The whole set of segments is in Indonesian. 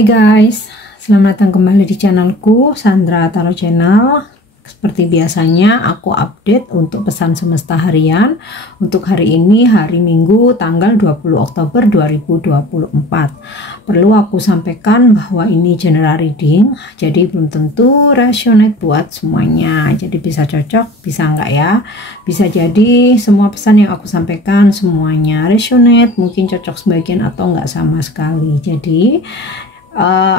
Hai guys, selamat datang kembali di channelku Sandra Tarot Channel. Seperti biasanya aku update untuk pesan semesta harian. Untuk hari ini hari Minggu tanggal 20 Oktober 2024. Perlu aku sampaikan bahwa ini general reading, jadi belum tentu resonate buat semuanya. Jadi bisa cocok, bisa enggak ya. Bisa jadi semua pesan yang aku sampaikan semuanya resonate, mungkin cocok sebagian atau enggak sama sekali. Jadi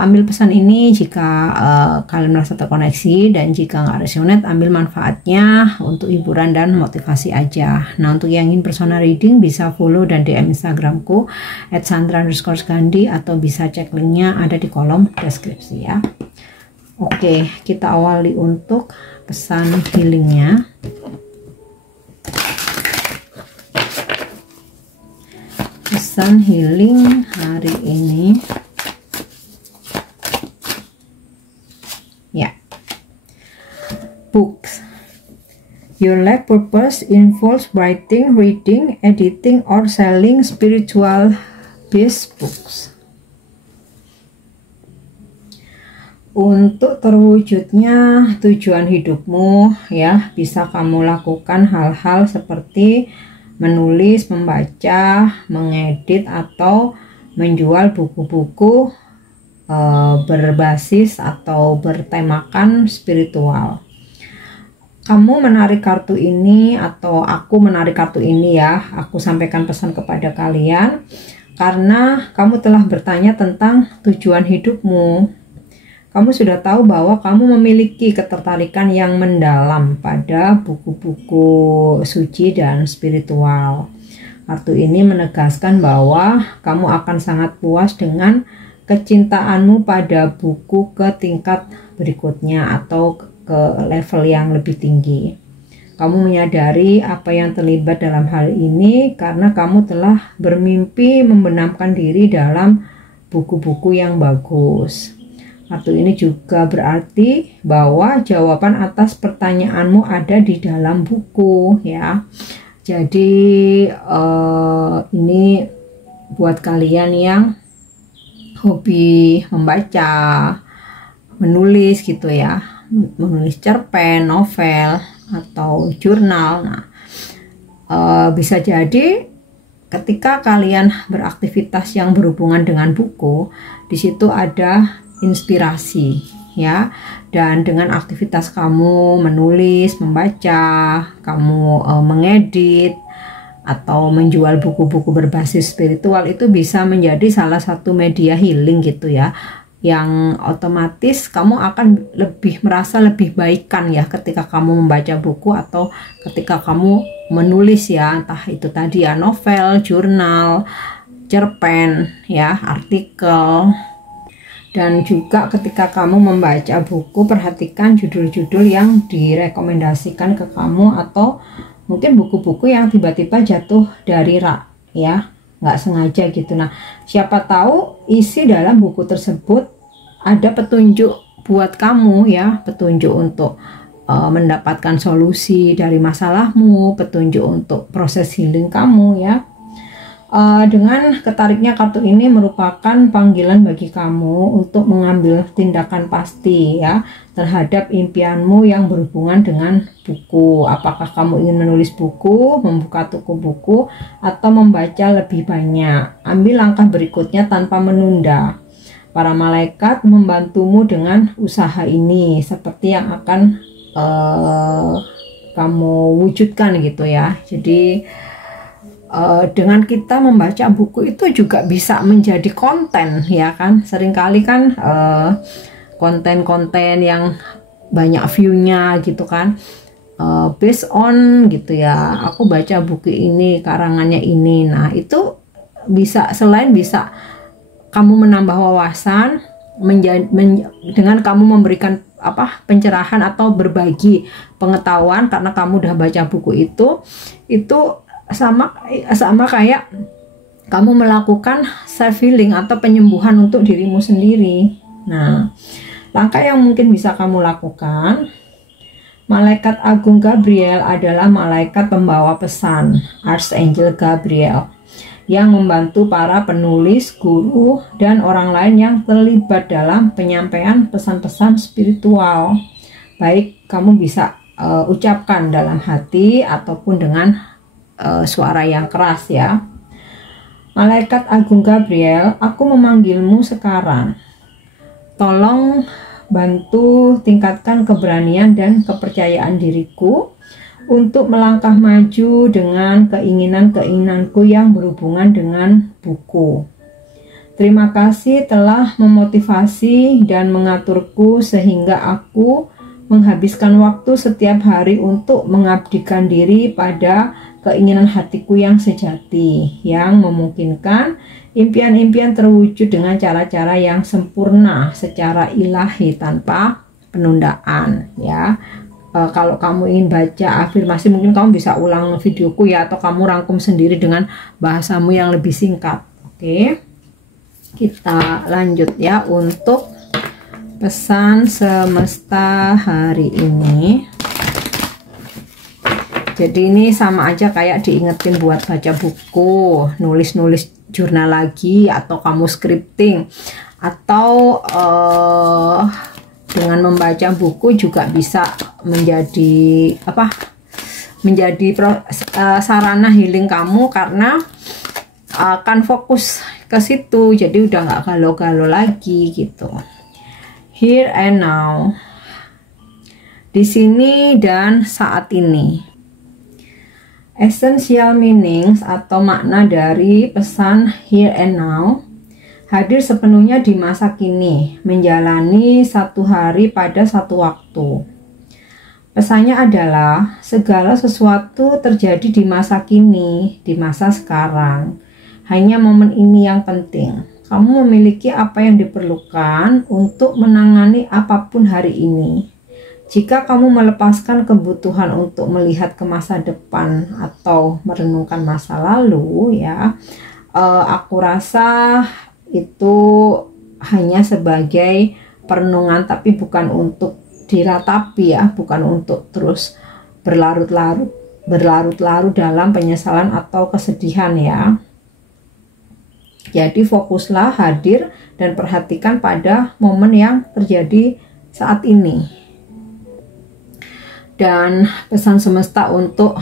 ambil pesan ini jika kalian merasa terkoneksi, dan jika nggak resonate ambil manfaatnya untuk hiburan dan motivasi aja. Nah, untuk yang ingin personal reading bisa follow dan DM Instagramku @sandra_gandhi atau bisa cek linknya ada di kolom deskripsi ya. Oke, kita awali untuk pesan healingnya. Pesan healing hari ini ya. Books. Your life purpose involves writing, reading, editing, or selling spiritual based books. Untuk terwujudnya tujuan hidupmu ya, bisa kamu lakukan hal-hal seperti menulis, membaca, mengedit, atau menjual buku-buku berbasis atau bertemakan spiritual. Kamu menarik kartu ini atau aku menarik kartu ini ya, aku sampaikan pesan kepada kalian karena kamu telah bertanya tentang tujuan hidupmu. Kamu sudah tahu bahwa kamu memiliki ketertarikan yang mendalam pada buku-buku suci dan spiritual. Kartu ini menegaskan bahwa kamu akan sangat puas dengan kecintaanmu pada buku ke tingkat berikutnya atau ke level yang lebih tinggi. Kamu menyadari apa yang terlibat dalam hal ini karena kamu telah bermimpi membenamkan diri dalam buku-buku yang bagus. Kartu ini juga berarti bahwa jawaban atas pertanyaanmu ada di dalam buku ya. Jadi ini buat kalian yang hobi membaca, menulis gitu ya, menulis cerpen, novel, atau jurnal. Nah, bisa jadi ketika kalian beraktivitas yang berhubungan dengan buku, di situ ada inspirasi ya, dan dengan aktivitas kamu menulis, membaca, kamu mengedit, atau menjual buku-buku berbasis spiritual, itu bisa menjadi salah satu media healing gitu ya, yang otomatis kamu akan merasa lebih baikan ya ketika kamu membaca buku atau ketika kamu menulis ya, entah itu tadi ya novel, jurnal, cerpen ya, artikel. Dan juga ketika kamu membaca buku, perhatikan judul-judul yang direkomendasikan ke kamu, atau mungkin buku-buku yang tiba-tiba jatuh dari rak ya, nggak sengaja gitu. Nah, siapa tahu isi dalam buku tersebut ada petunjuk buat kamu ya, petunjuk untuk mendapatkan solusi dari masalahmu, petunjuk untuk proses healing kamu ya. Dengan ketariknya kartu ini merupakan panggilan bagi kamu untuk mengambil tindakan pasti ya terhadap impianmu yang berhubungan dengan buku. Apakah kamu ingin menulis buku, membuka toko buku, atau membaca lebih banyak? Ambil langkah berikutnya tanpa menunda. Para malaikat membantumu dengan usaha ini, seperti yang akan kamu wujudkan gitu ya. Jadi dengan kita membaca buku itu juga bisa menjadi konten ya kan. Seringkali kan konten-konten yang banyak view-nya gitu kan, based on gitu ya, aku baca buku ini, karangannya ini. Nah, itu bisa, selain bisa kamu menambah wawasan dengan kamu memberikan pencerahan atau berbagi pengetahuan karena kamu udah baca buku itu sama kayak kamu melakukan self healing atau penyembuhan untuk dirimu sendiri. Nah, langkah yang mungkin bisa kamu lakukan, malaikat agung Gabriel adalah malaikat pembawa pesan, Archangel Gabriel. yang membantu para penulis, guru, dan orang lain yang terlibat dalam penyampaian pesan-pesan spiritual. Baik kamu bisa ucapkan dalam hati ataupun dengan suara yang keras ya. Malaikat Agung Gabriel, aku memanggilmu sekarang. Tolong bantu tingkatkan keberanian dan kepercayaan diriku untuk melangkah maju dengan keinginan-keinginanku yang berhubungan dengan buku. Terima kasih telah memotivasi dan mengaturku sehingga aku menghabiskan waktu setiap hari untuk mengabdikan diri pada keinginan hatiku yang sejati, yang memungkinkan impian-impian terwujud dengan cara-cara yang sempurna secara ilahi tanpa penundaan ya. Kalau kamu ingin baca afirmasi, mungkin kamu bisa ulang videoku ya, atau kamu rangkum sendiri dengan bahasamu yang lebih singkat. Oke, kita lanjut ya untuk pesan semesta hari ini. Jadi ini sama aja kayak diingetin buat baca buku, nulis-nulis jurnal lagi, atau kamu scripting, atau dengan membaca buku juga bisa menjadi sarana healing kamu, karena akan fokus ke situ, jadi udah nggak galau-galau lagi gitu. Here and now, di sini dan saat ini. Essential meanings atau makna dari pesan here and now hadir sepenuhnya di masa kini, menjalani satu hari pada satu waktu. Pesannya adalah segala sesuatu terjadi di masa kini, di masa sekarang. Hanya momen ini yang penting. Kamu memiliki apa yang diperlukan untuk menangani apapun hari ini. Jika kamu melepaskan kebutuhan untuk melihat ke masa depan atau merenungkan masa lalu ya, aku rasa itu hanya sebagai perenungan, tapi bukan untuk diratapi ya, bukan untuk terus berlarut-larut dalam penyesalan atau kesedihan ya. Jadi fokuslah, hadir, dan perhatikan pada momen yang terjadi saat ini. Dan pesan semesta untuk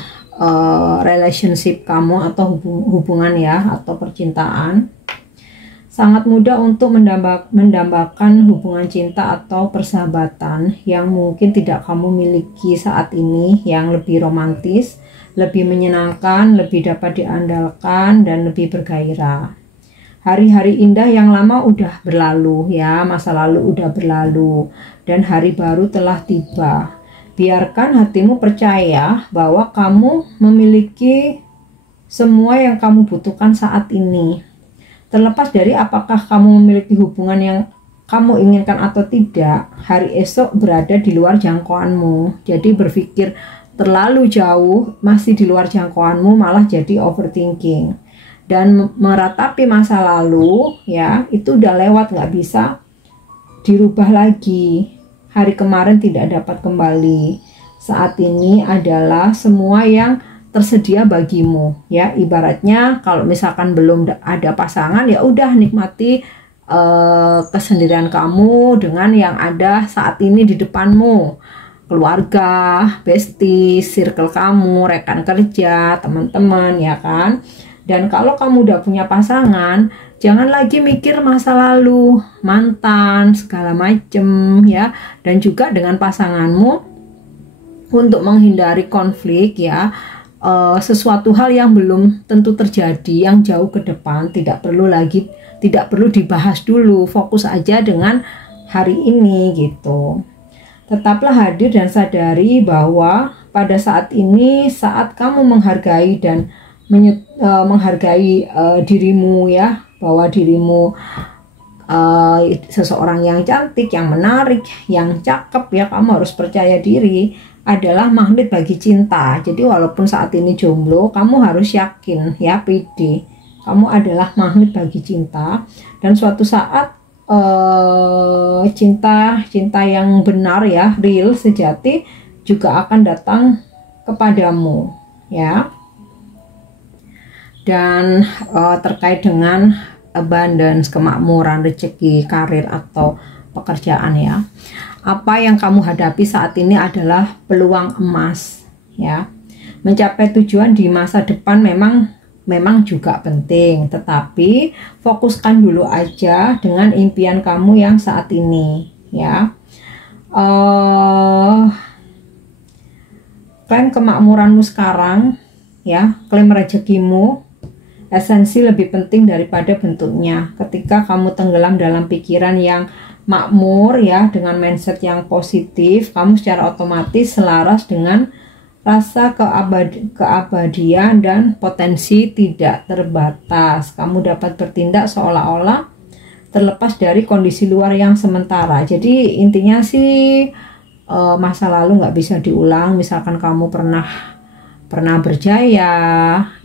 relationship kamu atau hubungan ya, atau percintaan. Sangat mudah untuk mendambakan hubungan cinta atau persahabatan yang mungkin tidak kamu miliki saat ini, yang lebih romantis, lebih menyenangkan, lebih dapat diandalkan, dan lebih bergairah. Hari-hari indah yang lama udah berlalu ya, masa lalu udah berlalu, dan hari baru telah tiba. Biarkan hatimu percaya bahwa kamu memiliki semua yang kamu butuhkan saat ini. Terlepas dari apakah kamu memiliki hubungan yang kamu inginkan atau tidak, hari esok berada di luar jangkauanmu. Jadi berpikir terlalu jauh, masih di luar jangkauanmu, malah jadi overthinking. Dan meratapi masa lalu, ya itu udah lewat, nggak bisa dirubah lagi. Hari kemarin tidak dapat kembali. Saat ini adalah semua yang tersedia bagimu ya. Ibaratnya kalau misalkan belum ada pasangan, ya udah nikmati kesendirian kamu dengan yang ada saat ini di depanmu. Keluarga, bestie, circle kamu, rekan kerja, teman-teman ya kan. Dan kalau kamu udah punya pasangan, jangan lagi mikir masa lalu, mantan, segala macem ya. Dan juga dengan pasanganmu, untuk menghindari konflik ya, sesuatu hal yang belum tentu terjadi, yang jauh ke depan, tidak perlu dibahas dulu. Fokus aja dengan hari ini gitu. Tetaplah hadir dan sadari bahwa pada saat ini, saat kamu menghargai dan menghargai dirimu ya, bahwa dirimu seseorang yang cantik, yang menarik, yang cakep ya, kamu harus percaya diri, adalah magnet bagi cinta. Jadi walaupun saat ini jomblo, kamu harus yakin ya, pede, kamu adalah magnet bagi cinta. Dan suatu saat cinta yang benar ya, real, sejati juga akan datang kepadamu ya. dan terkait dengan abundance, kemakmuran, rezeki, karir atau pekerjaan ya. Apa yang kamu hadapi saat ini adalah peluang emas ya. Mencapai tujuan di masa depan memang juga penting, tetapi fokuskan dulu aja dengan impian kamu yang saat ini ya. Klaim kemakmuranmu sekarang ya, klaim rezekimu. Esensi lebih penting daripada bentuknya. Ketika kamu tenggelam dalam pikiran yang makmur ya, dengan mindset yang positif, kamu secara otomatis selaras dengan rasa keabadian dan potensi tidak terbatas. Kamu dapat bertindak seolah-olah terlepas dari kondisi luar yang sementara. Jadi intinya sih masa lalu nggak bisa diulang. Misalkan kamu pernah berjaya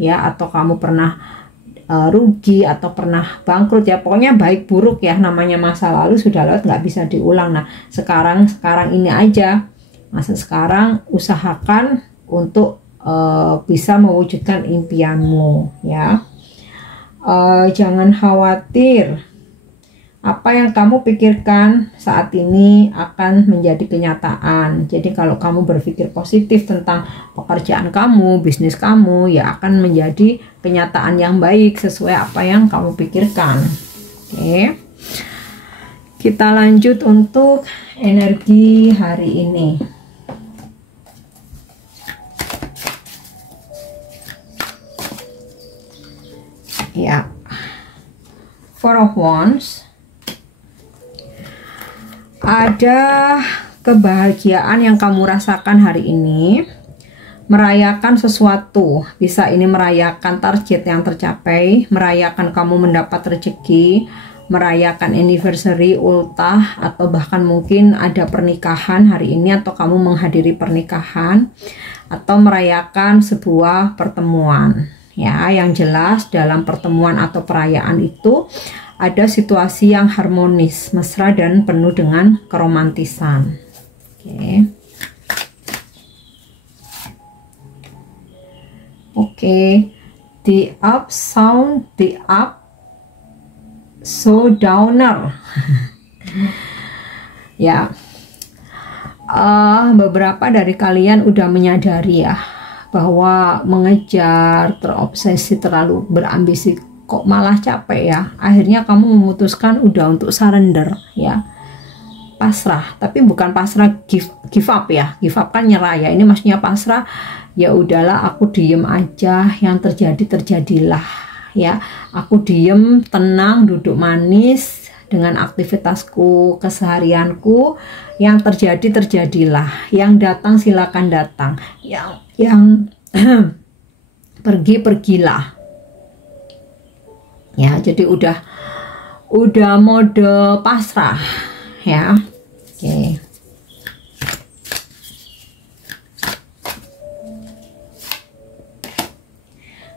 ya, atau kamu pernah rugi atau pernah bangkrut ya, pokoknya baik buruk ya, namanya masa lalu sudah lewat, nggak bisa diulang. Nah sekarang ini aja, masa sekarang usahakan untuk bisa mewujudkan impianmu ya. Jangan khawatir, apa yang kamu pikirkan saat ini akan menjadi kenyataan. Jadi kalau kamu berpikir positif tentang pekerjaan kamu, bisnis kamu, ya akan menjadi kenyataan yang baik sesuai apa yang kamu pikirkan. Oke. Kita lanjut untuk energi hari ini. Ya. Four of Wands. Ada kebahagiaan yang kamu rasakan hari ini, merayakan sesuatu, bisa ini merayakan target yang tercapai, merayakan kamu mendapat rezeki, merayakan anniversary, ultah, atau bahkan mungkin ada pernikahan hari ini, atau kamu menghadiri pernikahan, atau merayakan sebuah pertemuan ya. Yang jelas dalam pertemuan atau perayaan itu ada situasi yang harmonis, mesra, dan penuh dengan keromantisan. Oke. The up sound, the up so downer. Ya. Beberapa dari kalian udah menyadari ya bahwa mengejar, terobsesi, terlalu berambisi kok malah capek ya. Akhirnya kamu memutuskan udah untuk surrender ya, pasrah. Tapi bukan pasrah give up ya, give up kan nyerah ya. Ini maksudnya pasrah, ya udahlah aku diem aja, yang terjadi terjadilah ya. Aku diem, tenang, duduk manis dengan aktivitasku, keseharianku. Yang terjadi terjadilah, yang datang silakan datang, yang pergi pergilah ya. Jadi udah mode pasrah ya. Oke.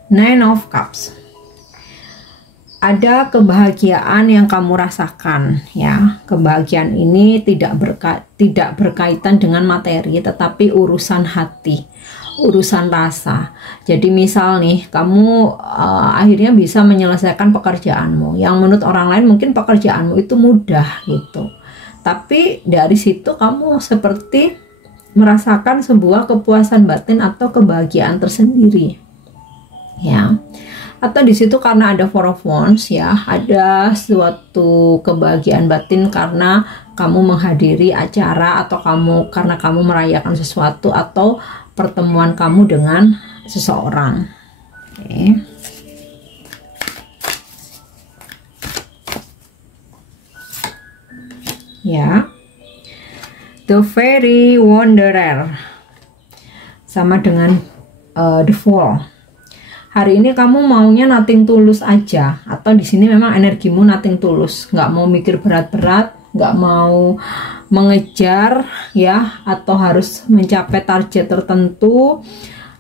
Nine of Cups. Ada kebahagiaan yang kamu rasakan ya. Kebahagiaan ini tidak berkaitan dengan materi, tetapi urusan hati, urusan rasa. Jadi misal nih, kamu akhirnya bisa menyelesaikan pekerjaanmu yang menurut orang lain mungkin pekerjaanmu itu mudah gitu, tapi dari situ kamu seperti merasakan sebuah kepuasan batin atau kebahagiaan tersendiri ya. Atau di situ karena ada Four of Wands ya, ada suatu kebahagiaan batin karena kamu menghadiri acara, atau karena kamu merayakan sesuatu, atau pertemuan kamu dengan seseorang. Oke. Ya. The Fairy Wanderer sama dengan The Fool. Hari ini kamu maunya nothing tulus aja, atau di sini memang energimu nothing tulus, nggak mau mikir berat-berat, nggak mau mengejar ya, atau harus mencapai target tertentu,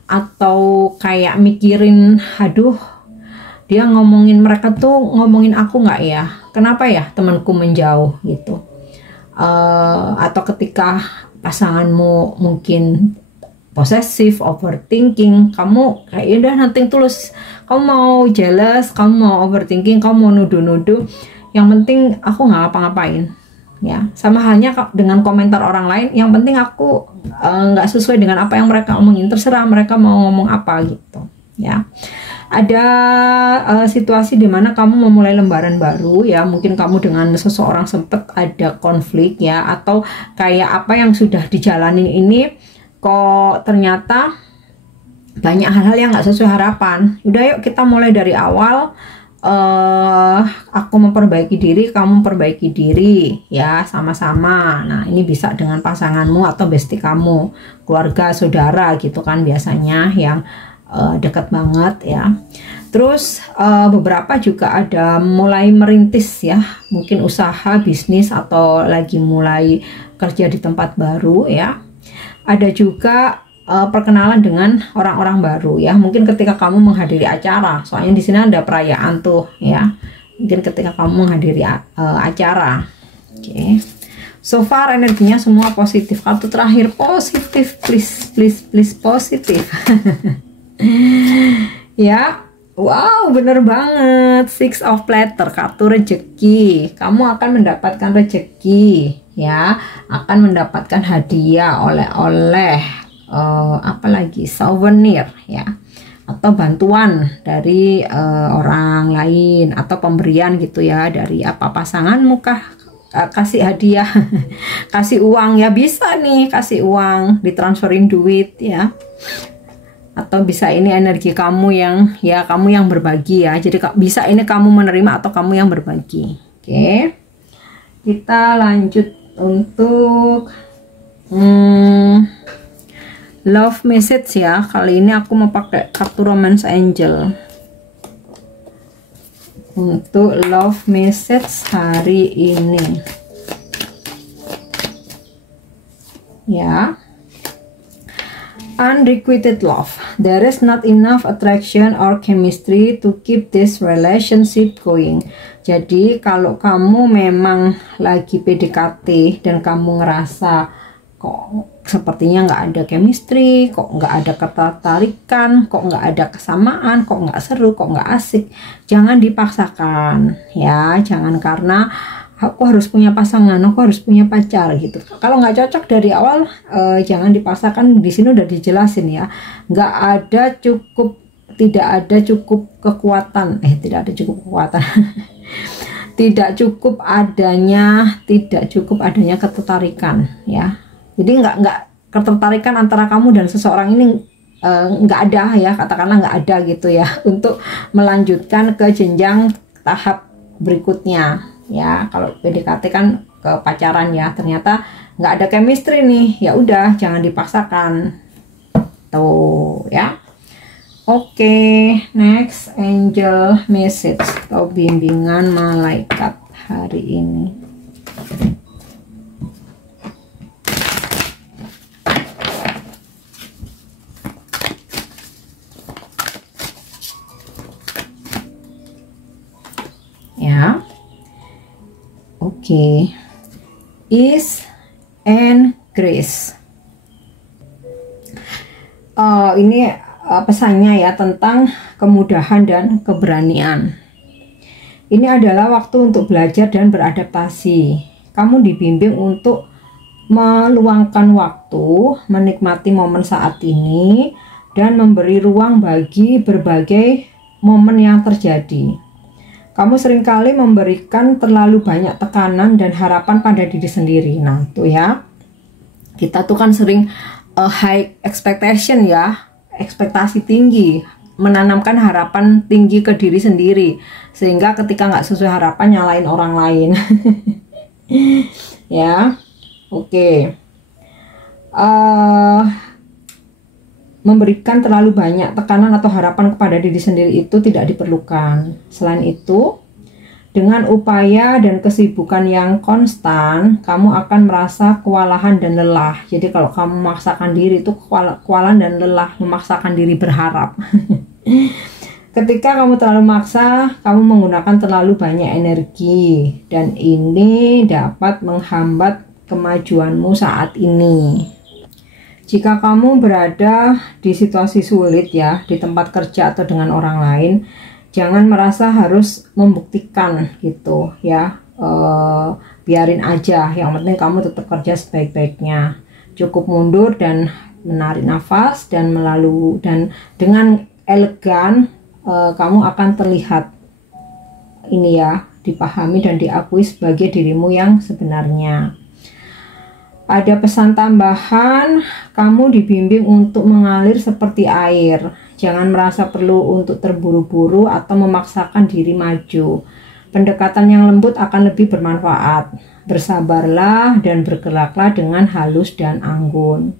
atau kayak mikirin, aduh dia ngomongin, mereka tuh ngomongin aku nggak ya, kenapa ya temanku menjauh gitu. Atau ketika pasanganmu mungkin posesif, overthinking, kamu kayak udah nothing tulus, kamu mau jealous, kamu mau overthinking, kamu mau nuduh-nuduh, yang penting aku nggak ngapa-ngapain, ya. Sama halnya dengan komentar orang lain, yang penting aku nggak sesuai dengan apa yang mereka omongin, terserah mereka mau ngomong apa gitu, ya. Ada situasi dimana kamu memulai lembaran baru, ya, mungkin kamu dengan seseorang sempat ada konflik, ya, atau kayak apa yang sudah dijalani ini kok ternyata banyak hal-hal yang nggak sesuai harapan. Udah, yuk kita mulai dari awal. Aku memperbaiki diri, kamu memperbaiki diri, ya, sama-sama. Nah, ini bisa dengan pasanganmu atau bestie kamu, keluarga, saudara gitu kan, biasanya yang dekat banget, ya. Terus beberapa juga ada mulai merintis, ya, mungkin usaha, bisnis, atau lagi mulai kerja di tempat baru, ya. Ada juga perkenalan dengan orang-orang baru, ya. Mungkin ketika kamu menghadiri acara, soalnya di sini ada perayaan tuh, ya. Mungkin ketika kamu menghadiri acara. Oke. So far energinya semua positif. Kartu terakhir positif, please, please, please, positif. Ya. Wow, bener banget. Six of Platter, kartu rezeki. Kamu akan mendapatkan rezeki, ya, akan mendapatkan hadiah, oleh-oleh, apalagi souvenir, ya, atau bantuan dari orang lain, atau pemberian gitu, ya, dari apa pasanganmu kah, kasih hadiah, kasih uang, ya, bisa nih kasih uang, ditransferin duit, ya. Atau bisa ini energi kamu yang, ya, kamu yang berbagi, ya. Jadi bisa ini kamu menerima atau kamu yang berbagi. Oke. Kita lanjut untuk love message, ya. Kali ini aku mau pakai kartu Romance Angel. Untuk love message hari ini. Ya. Unrequited love. There is not enough attraction or chemistry to keep this relationship going. Jadi kalau kamu memang lagi PDKT dan kamu ngerasa kok sepertinya nggak ada chemistry, kok nggak ada ketertarikan, kok nggak ada kesamaan, kok nggak seru, kok nggak asik, jangan dipaksakan, ya. Jangan karena aku harus punya pasangan, aku harus punya pacar gitu. Kalau nggak cocok dari awal, jangan dipaksakan. Di sini udah dijelasin, ya. Nggak ada cukup, tidak ada cukup kekuatan, tidak ada cukup kekuatan. tidak cukup adanya ketertarikan, ya. Jadi nggak ketertarikan antara kamu dan seseorang ini nggak ada, ya, katakanlah nggak ada gitu, ya, untuk melanjutkan ke jenjang tahap berikutnya. Ya, kalau PDKT kan ke pacaran, ya, ternyata nggak ada chemistry nih, ya udah, jangan dipaksakan tuh, ya. Oke, next angel message atau bimbingan malaikat hari ini. Ya. Oke. Ease and grace. Ini pesannya, ya, tentang kemudahan dan keberanian. Ini adalah waktu untuk belajar dan beradaptasi. Kamu dibimbing untuk meluangkan waktu, menikmati momen saat ini, dan memberi ruang bagi berbagai momen yang terjadi. Kamu seringkali memberikan terlalu banyak tekanan dan harapan pada diri sendiri. Nah, tuh, ya. Kita tuh kan sering high expectation, ya. Ekspektasi tinggi. Menanamkan harapan tinggi ke diri sendiri. Sehingga ketika nggak sesuai harapan, nyalain orang lain. Ya. Oke. Memberikan terlalu banyak tekanan atau harapan kepada diri sendiri itu tidak diperlukan. Selain itu, dengan upaya dan kesibukan yang konstan, kamu akan merasa kewalahan dan lelah. Jadi kalau kamu memaksakan diri itu kewalahan dan lelah, memaksakan diri berharap. Ketika kamu terlalu maksa, kamu menggunakan terlalu banyak energi, dan ini dapat menghambat kemajuanmu saat ini. Jika kamu berada di situasi sulit ya, di tempat kerja atau dengan orang lain, jangan merasa harus membuktikan gitu ya. Biarin aja, yang penting kamu tetap kerja sebaik-baiknya. Cukup mundur dan menarik nafas, dan dengan elegan kamu akan terlihat ini ya, dipahami dan diakui sebagai dirimu yang sebenarnya. Ada pesan tambahan, kamu dibimbing untuk mengalir seperti air. Jangan merasa perlu untuk terburu-buru atau memaksakan diri maju. Pendekatan yang lembut akan lebih bermanfaat. Bersabarlah dan bergeraklah dengan halus dan anggun.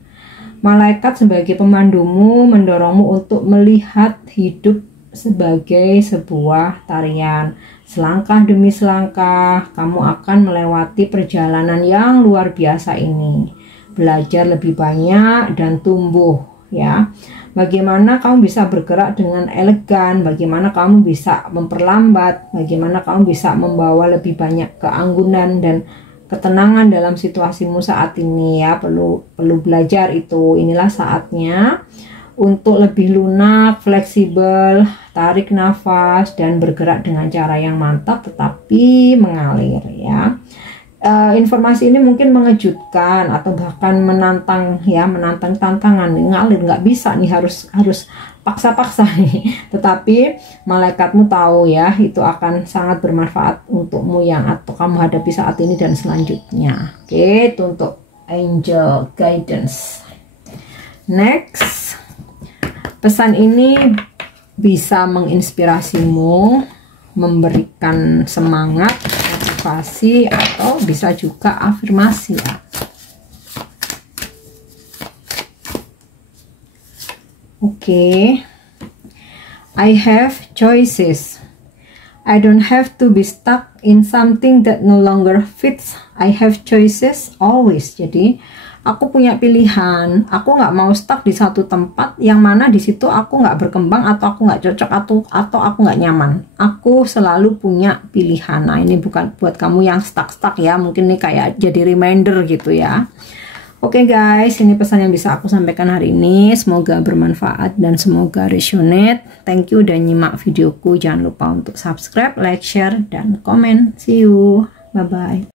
Malaikat sebagai pemandumu mendorongmu untuk melihat hidup sebagai sebuah tarian. Selangkah demi selangkah, kamu akan melewati perjalanan yang luar biasa ini. Belajar lebih banyak dan tumbuh ya. Bagaimana kamu bisa bergerak dengan elegan, bagaimana kamu bisa memperlambat, bagaimana kamu bisa membawa lebih banyak keanggunan dan ketenangan dalam situasimu saat ini ya. Perlu belajar itu. Inilah saatnya untuk lebih lunak, fleksibel, tarik nafas dan bergerak dengan cara yang mantap tetapi mengalir ya. Informasi ini mungkin mengejutkan atau bahkan menantang ya, menantang tantangan. Ngalir nggak bisa nih, harus paksa-paksa nih. Tetapi malaikatmu tahu ya, itu akan sangat bermanfaat untukmu yang atau kamu hadapi saat ini dan selanjutnya. Oke, itu untuk angel guidance. Next, pesan ini bisa menginspirasimu, memberikan semangat, motivasi, atau bisa juga afirmasi ya. Oke. I have choices. I don't have to be stuck in something that no longer fits. I have choices always. Jadi aku punya pilihan, aku nggak mau stuck di satu tempat yang mana di situ aku nggak berkembang atau aku nggak cocok atau aku nggak nyaman. Aku selalu punya pilihan. Nah, ini bukan buat kamu yang stuck ya, mungkin ini kayak jadi reminder gitu ya. Oke guys, ini pesan yang bisa aku sampaikan hari ini. Semoga bermanfaat dan semoga resonate. Thank you udah nyimak videoku. Jangan lupa untuk subscribe, like, share, dan komen. See you, bye bye.